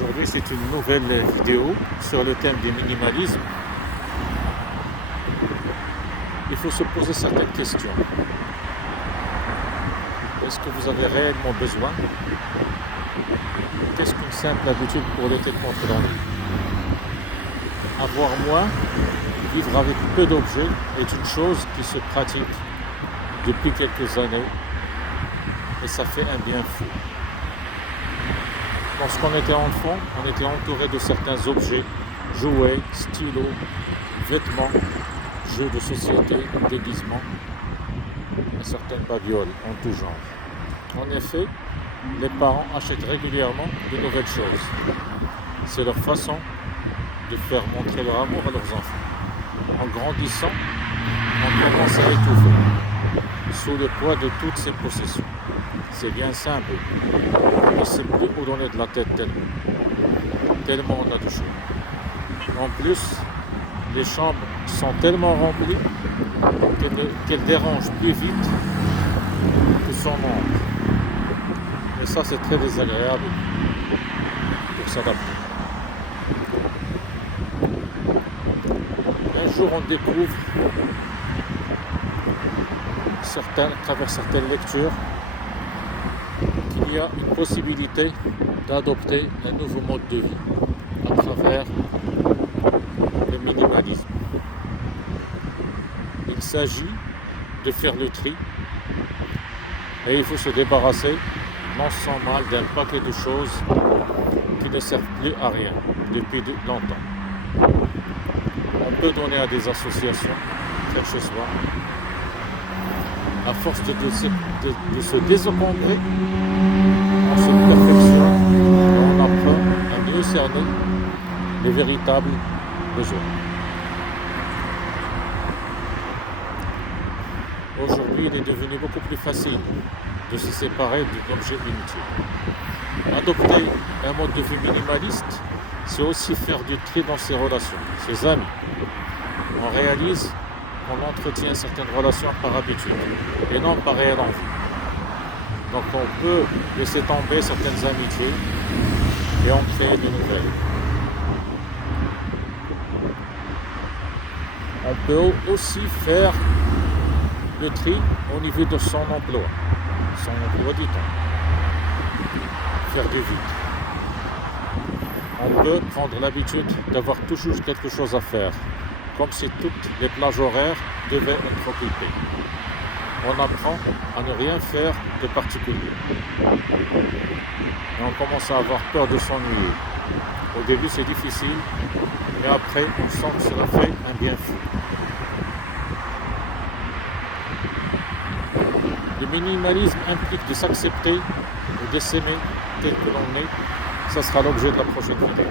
Aujourd'hui, c'est une nouvelle vidéo sur le thème du minimalisme. Il faut se poser certaines questions. Est-ce que vous avez réellement besoin? Qu'est-ce qu'une simple habitude pour lutter contre l'ennui? Avoir moins, vivre avec peu d'objets est une chose qui se pratique depuis quelques années et ça fait un bien fou. Lorsqu'on était enfant, on était entouré de certains objets, jouets, stylos, vêtements, jeux de société, déguisements et certaines babioles en tout genre. En effet, les parents achètent régulièrement de nouvelles choses. C'est leur façon de faire montrer leur amour à leurs enfants. En grandissant, on commence à étouffer sous le poids de toutes ces possessions. C'est bien simple. On ne sait plus où donner de la tête tellement on a de choix. En plus, les chambres sont tellement remplies qu'elles dérangent plus vite que son nombre. Et ça, c'est très désagréable pour s'adapter. Un jour, on découvre, à travers certaines lectures, qu'il y a une possibilité d'adopter un nouveau mode de vie à travers le minimalisme. Il s'agit de faire le tri et il faut se débarrasser non sans mal d'un paquet de choses qui ne servent plus à rien depuis longtemps. On peut donner à des associations, près de chez soi. À force de se désencombrer, on se perfectionne et on apprend à mieux cerner les véritables besoins. Aujourd'hui, il est devenu beaucoup plus facile de se séparer d'un objet inutile. Adopter un mode de vie minimaliste, c'est aussi faire du tri dans ses relations, ses amis. On réalise qu'on entretient certaines relations par habitude et non par réelle envie. Donc on peut laisser tomber certaines amitiés et en créer de nouvelles. On peut aussi faire le tri au niveau de son emploi du temps, faire du vide. On peut prendre l'habitude d'avoir toujours quelque chose à faire, comme si toutes les plages horaires devaient être occupées. On apprend à ne rien faire de particulier. Et on commence à avoir peur de s'ennuyer. Au début, c'est difficile, mais après, on sent que cela fait un bien fou. Le minimalisme implique de s'accepter et de s'aimer tel que l'on est. Ça sera l'objet de la prochaine vidéo.